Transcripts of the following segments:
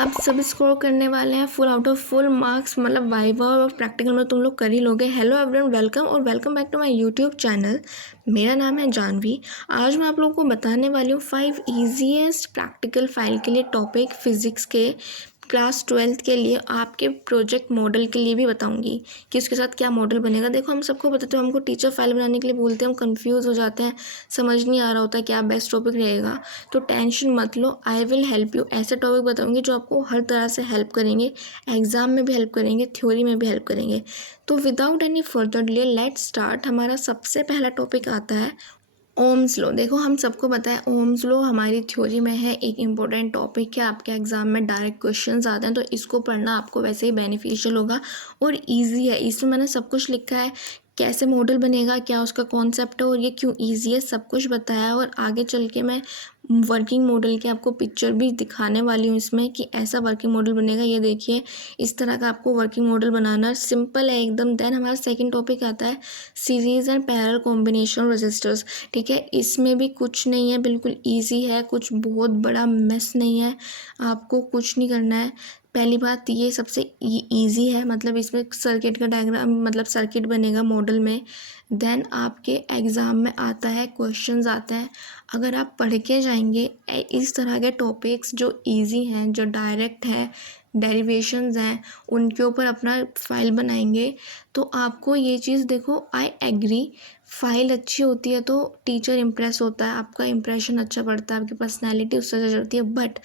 आप सब स्कोर करने वाले हैं full out of full marks, मतलब वाइवा और प्रैक्टिकल में तुम लोग कर ही लोगे। हेलो एवरीवन, वेलकम और welcome back to my YouTube channel. मेरा नाम है जानवी। आज मैं आप लोगों को बताने वाली हूँ 5 ईजीएस्ट प्रैक्टिकल फाइल के लिए टॉपिक, फिजिक्स के क्लास 12th के लिए, आपके प्रोजेक्ट मॉडल के लिए भी बताऊंगी कि उसके साथ क्या मॉडल बनेगा। देखो, हम सबको बताते हो, हमको टीचर फाइल बनाने के लिए बोलते हैं, हम कंफ्यूज हो जाते हैं, समझ नहीं आ रहा होता क्या बेस्ट टॉपिक रहेगा। तो टेंशन मत लो, आई विल हेल्प यू। ऐसे टॉपिक बताऊंगी जो आपको हर तरह से हेल्प करेंगे, एग्जाम में भी हेल्प करेंगे, थ्योरी में भी हेल्प करेंगे। तो without any further delay let's start. हमारा सबसे पहला टॉपिक आता है ओम्स लॉ। देखो, हम सबको पता है ओम्स लॉ हमारी थ्योरी में है, एक इम्पोर्टेंट टॉपिक है, आपके एग्जाम में डायरेक्ट क्वेश्चंस आते हैं, तो इसको पढ़ना आपको वैसे ही बेनिफिशियल होगा और इजी है। इसमें मैंने सब कुछ लिखा है, कैसे मॉडल बनेगा, क्या उसका कॉन्सेप्ट है और ये क्यों इजी है, सब कुछ बताया है। और आगे चल के मैं वर्किंग मॉडल की आपको पिक्चर भी दिखाने वाली हूँ इसमें कि ऐसा वर्किंग मॉडल बनेगा। ये देखिए, इस तरह का आपको वर्किंग मॉडल बनाना सिंपल है एकदम। देन हमारा सेकंड टॉपिक आता है series and parallel combination resistors. ठीक है, इसमें भी कुछ नहीं है, बिल्कुल ईजी है, कुछ बहुत बड़ा मेस नहीं है, आपको कुछ नहीं करना है। पहली बात, ये सबसे ईजी है, मतलब इसमें सर्किट का डायग्राम, मतलब सर्किट बनेगा मॉडल में। देन आपके एग्ज़ाम में आता है, क्वेश्चंस आते हैं। अगर आप पढ़ के जाएंगे इस तरह के टॉपिक्स जो इजी हैं, जो डायरेक्ट हैं, डेरिवेशंस हैं, उनके ऊपर अपना फाइल बनाएंगे तो आपको ये चीज़, देखो आई एग्री, फाइल अच्छी होती है तो टीचर इम्प्रेस होता है, आपका इम्प्रेशन अच्छा पड़ता है, आपकी पर्सनैलिटी उससे अच्छा चलती है। बट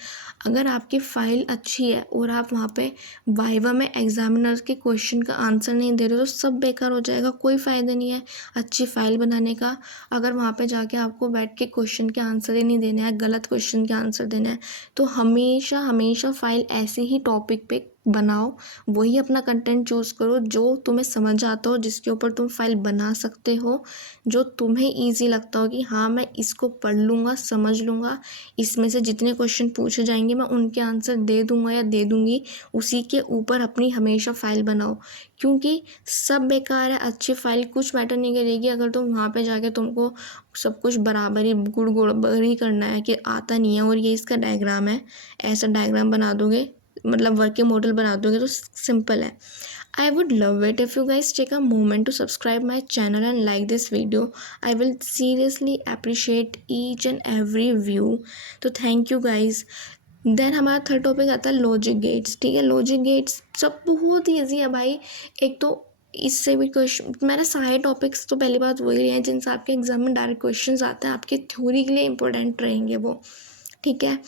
अगर आपकी फ़ाइल अच्छी है और आप वहाँ पे वाइवा में एग्जामिनर के क्वेश्चन का आंसर नहीं दे रहे तो सब बेकार हो जाएगा, कोई फ़ायदा नहीं है अच्छी फ़ाइल बनाने का। अगर वहाँ पे जाके आपको बैठ के क्वेश्चन के आंसर ही नहीं देने हैं, गलत क्वेश्चन के आंसर देने हैं, तो हमेशा हमेशा फ़ाइल ऐसे ही टॉपिक पे बनाओ, वही अपना कंटेंट चूज़ करो जो तुम्हें समझ आता हो, जिसके ऊपर तुम फाइल बना सकते हो, जो तुम्हें ईजी लगता हो कि हाँ मैं इसको पढ़ लूँगा, समझ लूँगा, इसमें से जितने क्वेश्चन पूछे जाएंगे मैं उनके आंसर दे दूँगा या दे दूँगी, उसी के ऊपर अपनी हमेशा फ़ाइल बनाओ। क्योंकि सब बेकार है, अच्छी फ़ाइल कुछ मैटर नहीं करेगी अगर तुम वहाँ पे जाके तुमको सब कुछ बराबर ही गुड़ ही करना है कि आता नहीं है और ये इसका डायग्राम है, ऐसा डायग्राम बना दोगे, मतलब वर्किंग मॉडल बना दोगे तो सिंपल है। I would love it if you guys take a moment to subscribe my channel and like this video. I will seriously appreciate each and every view. तो thank you guys. देन हमारा third topic आता है logic gates. ठीक है, logic gates सब बहुत easy है भाई। एक तो इससे भी क्वेश्चन, मैंने सारे टॉपिक्स तो पहली बात वही हैं जिनसे आपके एग्जाम में डायरेक्ट क्वेश्चंस आते हैं, आपके थ्योरी के लिए इंपॉर्टेंट रहेंगे वो। ठीक है,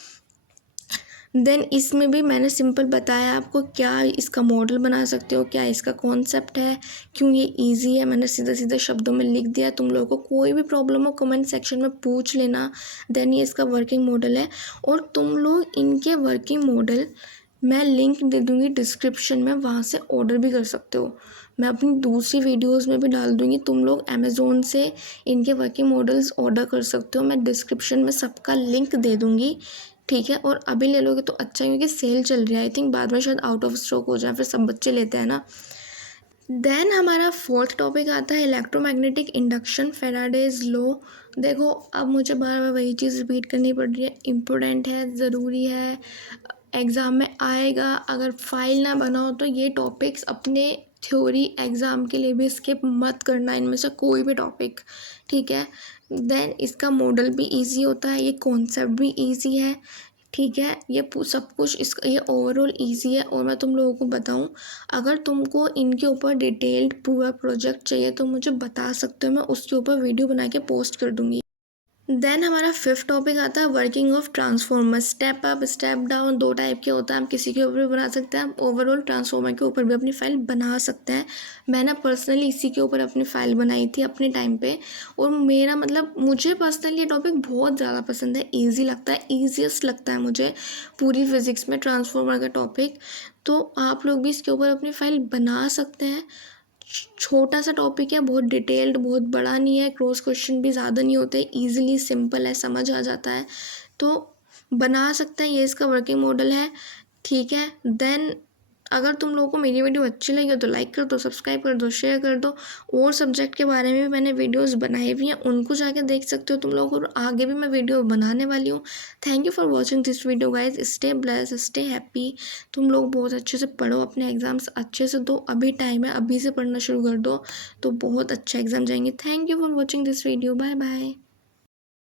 देन इसमें भी मैंने सिंपल बताया आपको क्या इसका मॉडल बना सकते हो, क्या इसका कॉन्सेप्ट है, क्यों ये इजी है, मैंने सीधे सीधे शब्दों में लिख दिया। तुम लोगों को कोई भी प्रॉब्लम हो कमेंट सेक्शन में पूछ लेना। देन ये इसका वर्किंग मॉडल है और तुम लोग इनके वर्किंग मॉडल मैं लिंक दे दूँगी डिस्क्रिप्शन में, वहाँ से ऑर्डर भी कर सकते हो। मैं अपनी दूसरी वीडियोस में भी डाल दूँगी, तुम लोग अमेज़ोन से इनके वर्किंग मॉडल्स ऑर्डर कर सकते हो, मैं डिस्क्रिप्शन में सबका लिंक दे दूँगी। ठीक है, और अभी ले लोगे तो अच्छा है क्योंकि सेल चल रही है, आई थिंक बाद में शायद आउट ऑफ स्टॉक हो जाए, फिर सब बच्चे लेते हैं ना। देन हमारा फोर्थ टॉपिक आता है इलेक्ट्रोमैग्नेटिक इंडक्शन, फेराडेज लॉ। देखो, अब मुझे बार बार वही चीज़ रिपीट करनी पड़ रही है, इम्पोर्टेंट है, ज़रूरी है, एग्ज़ाम में आएगा। अगर फाइल ना बनाओ तो ये टॉपिक्स अपने थ्योरी एग्ज़ाम के लिए भी स्किप मत करना, इनमें से कोई भी टॉपिक। ठीक है, देन इसका मॉडल भी इजी होता है, ये कॉन्सेप्ट भी इजी है। ठीक है, ये सब कुछ इसका, ये ओवरऑल इजी है। और मैं तुम लोगों को बताऊं, अगर तुमको इनके ऊपर डिटेल्ड पूरा प्रोजेक्ट चाहिए तो मुझे बता सकते हो, मैं उसके ऊपर वीडियो बना के पोस्ट कर दूंगी। देन हमारा फिफ्थ टॉपिक आता है working of transformer. Step up step down दो टाइप के होता है, हम किसी के ऊपर भी बना सकते हैं, हम ओवरऑल ट्रांसफॉर्मर के ऊपर भी अपनी फाइल बना सकते हैं। मैंने पर्सनली इसी के ऊपर अपनी फाइल बनाई थी अपने टाइम पे, और मेरा मतलब मुझे पर्सनली ये टॉपिक बहुत ज़्यादा पसंद है, ईजी लगता है, ईजीएस्ट लगता है मुझे पूरी फिज़िक्स में ट्रांसफॉर्मर का टॉपिक। तो आप लोग भी इसके ऊपर अपनी फाइल बना सकते हैं। छोटा सा टॉपिक है, बहुत डिटेल्ड, बहुत बड़ा नहीं है, क्रॉस क्वेश्चन भी ज़्यादा नहीं होते, इजीली सिंपल है, समझ आ जाता है, तो बना सकते हैं। ये इसका वर्किंग मॉडल है। ठीक है, देन अगर तुम लोगों को मेरी वीडियो अच्छी लगी हो तो लाइक कर दो, सब्सक्राइब कर दो, शेयर कर दो। और सब्जेक्ट के बारे में भी मैंने वीडियोस बनाई हुई हैं, उनको जाके देख सकते हो तुम लोग, और आगे भी मैं वीडियो बनाने वाली हूँ। Thank you for watching this video guys. Stay blessed, stay happy. तुम लोग बहुत अच्छे से पढ़ो, अपने एग्ज़ाम्स अच्छे से दो। अभी टाइम है, अभी से पढ़ना शुरू कर दो तो बहुत अच्छा एग्ज़ाम जाएंगे। Thank you for watching this video. Bye bye.